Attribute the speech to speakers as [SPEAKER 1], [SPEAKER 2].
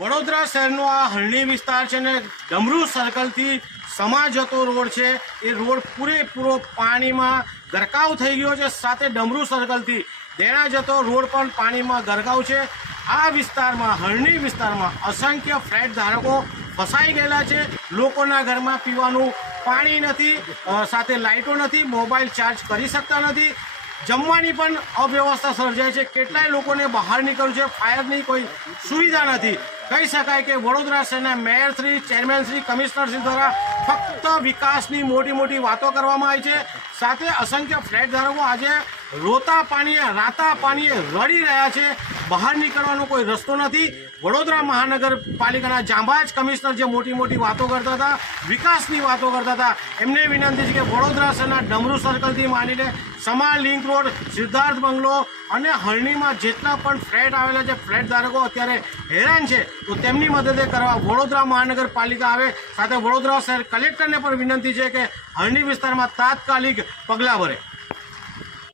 [SPEAKER 1] વડોદરા શહેરનો આ હરણી વિસ્તાર છે ને ડમરૂ સર્કલથી સમા જતો રોડ છે. એ રોડ પૂરેપૂરો પાણીમાં ગરકાવ થઈ ગયો છે. સાથે ડમરૂ સર્કલથી દેણા જતો રોડ પણ પાણીમાં ગરકાવ છે. આ વિસ્તારમાં હરણી વિસ્તારમાં અસંખ્ય ફ્લેટ ધારકો ફસાઈ ગયેલા છે. લોકોના ઘરમાં પીવાનું પાણી નથી સાથે લાઇટો નથી, મોબાઈલ ચાર્જ કરી શકતા નથી. જમવાની પણ અવ્યવસ્થા સર્જાય છે. કેટલાય લોકોને બહાર નીકળવું છે. ફાયરની કોઈ સુવિધા નથી. કહી શકાય કે વડોદરા શહેરના mayor Shri, chairman Shri, commissioner Shri દ્વારા ફક્ત વિકાસની મોટી મોટી વાતો કરવામાં આવી છે. સાથે અસંખ્ય ફ્લેટ ધારકો આજે રોતા પાણીએ, રાતા પાણીએ રડી રહ્યા છે. બહાર નીકળવાનો કોઈ રસ્તો નથી. વડોદરા મહાનગરપાલિકાના જાંબાજ કમિશનર જે મોટી મોટી વાતો કરતા હતા, વિકાસની વાતો કરતા હતા, એમને વિનંતી છે કે વડોદરા શહેરના ડમરૂ સર્કલથી માંડીને Sama link road, Siddharth bungalow અને હરણીમાં જેટલા પણ ફ્લેટ આવેલા છે, ફ્લેટ ધારકો અત્યારે હેરાન છે. તો તેમની મદદે કરવા વડોદરા મહાનગરપાલિકા આવે. સાથે વડોદરા શહેર કલેક્ટરને પણ વિનંતી છે કે હરણી વિસ્તારમાં તાત્કાલિક પગલાં ભરે.